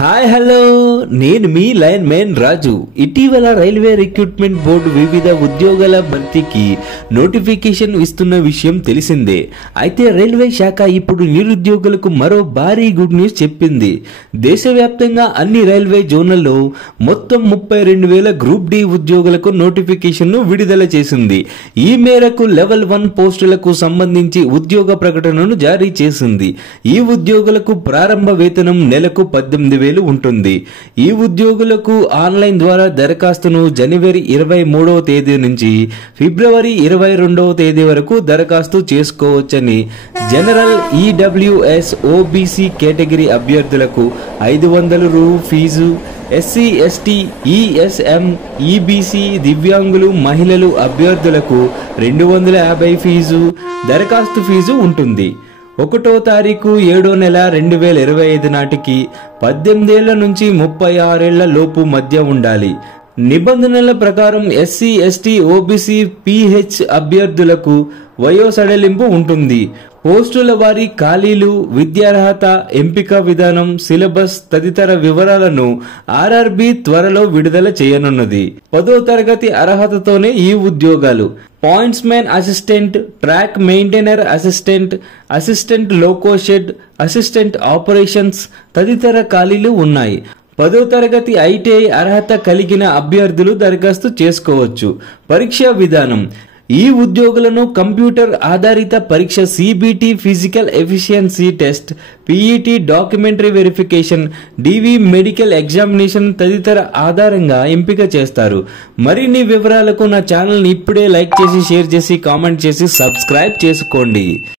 Hi hello నేను మీ line man రాజు. ఇటీవల railway recruitment board వివిధ ఉద్యోగాల భర్తీకి నోటిఫికేషన్ ఇస్తున్న విషయం తెలిసిందే. అయితే రైల్వే శాఖ ఇప్పుడు నిరుద్యోగులకు మరో భారీ గుడ్ న్యూస్ చెప్పింది. దేశవ్యాప్తంగా అన్ని రైల్వే జోన్లలో మొత్తం 32,000 గ్రూప్ డి ఉద్యోగులకు నోటిఫికేషన్ ను విడుదల చేసింది. ఈ మేరకు లెవెల్ 1 పోస్టులకు సంబంధించి ఉద్యోగ ప్రకటనను జారీ చేసింది. ఈ ఉద్యోగులకు ప్రారంభ వేతనం నెలకు 18,000 ఉంటుంది. ఈ ఉద్యోగులకు ఆన్లైన్ ద్వారా దరఖాస్తును జనవరి 23వ తేదీ నుంచి ఫిబ్రవరి 22వ తేదీ వరకు దరఖాస్తు చేసుకోవచ్చని, జనరల్ ఈడబ్ల్యూఎస్ ఓబీసీ కేటగిరీ అభ్యర్థులకు 500 రూ fees, SC ST ESM EBC దివ్యాంగులు మహిళలు అభ్యర్థులకు 250 ఫీజు దరఖాస్తు ఫీజు ఉంటుంది. 1వ తారీఖు 7వ నెల 2025 నాటికి 18 ఏళ్ల నుంచి 36 ఏళ్ల లోపు మధ్య ఉండాలి. నిబంధనల ప్రకారం ఎస్సీ ఎస్టీ ఓబీసీ పీహెచ్ అభ్యర్థులకు వయో సడలింపు ఉంటుంది. పోస్టుల వారి ఖాళీలు, విద్యార్హత, ఎంపిక విధానం, సిలబస్ తదితర వివరాలను ఆర్ఆర్బీ త్వరలో విడుదల చేయనున్నది. 10వ తరగతి అర్హతతోనే ఈ ఉద్యోగాలు points man assistant, track maintainer assistant, assistant loco shed, assistant operations తదితర ఖాళీలు ఉన్నాయి. 10వ తరగతి ఐటీఐ అర్హత కలిగిన అభ్యర్థులు దరఖాస్తు చేసుకోవచ్చు. పరీక్షా విధానం: ఈ ఉద్యోగులను కంప్యూటర్ ఆధారిత పరీక్ష CBT physical efficiency test, PET documentary verification, DV medical examination తదితర ఆధారంగా ఎంపిక చేస్తారు. మరిన్ని వివరాలకు నా ఛానల్ని ఇప్పుడే లైక్ చేసి, షేర్ చేసి, కామెంట్ చేసి సబ్స్క్రైబ్ చేసుకోండి.